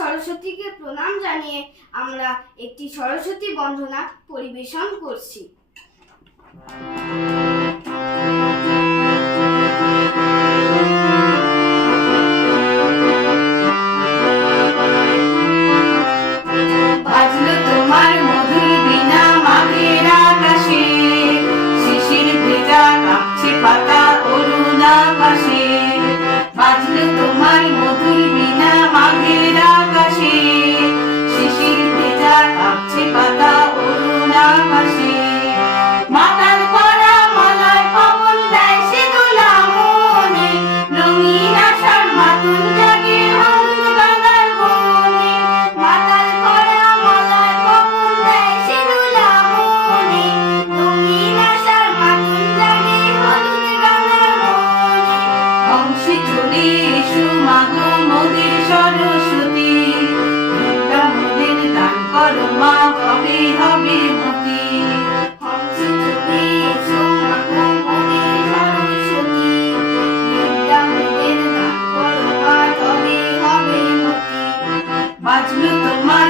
সরস্বতীকে প্রণাম জানিয়ে আমরা একটি সরস্বতী বন্দনা পরিবেশন করছি। বাজলো তোমার মধুর বীণা মাঘের আকাশে, শিশির ভেজা কাঁপছে পাতা অরুণ আকাশে। বাজলো তোমার মধুর বীণা মাঘের আকাশে, শিশির ভেজা কাঁপছে পাতা অরুণ আকাশে। মাতাল করা মালায় পবন দেয় সে দোলা মনে, রঙিন আশার মাতুন জাগে হলুদ গাঁদার বনে। মাতাল করা মালায় পবন দেয় সে দোলা মনে, রঙিন আশার মাতুন জাগে হলুদ গাঁদার বনে। বংশে চলে এসো মাগো মোদের সরস্বতী, বিদ্যা মোদের দান করো মা, হবে হবে মতি। হংসে চলে এসো মাগো মোদের সরস্বতী, বিদ্যা মোদের দান করো মা, তবে হবে মতি। বাজলো তোমার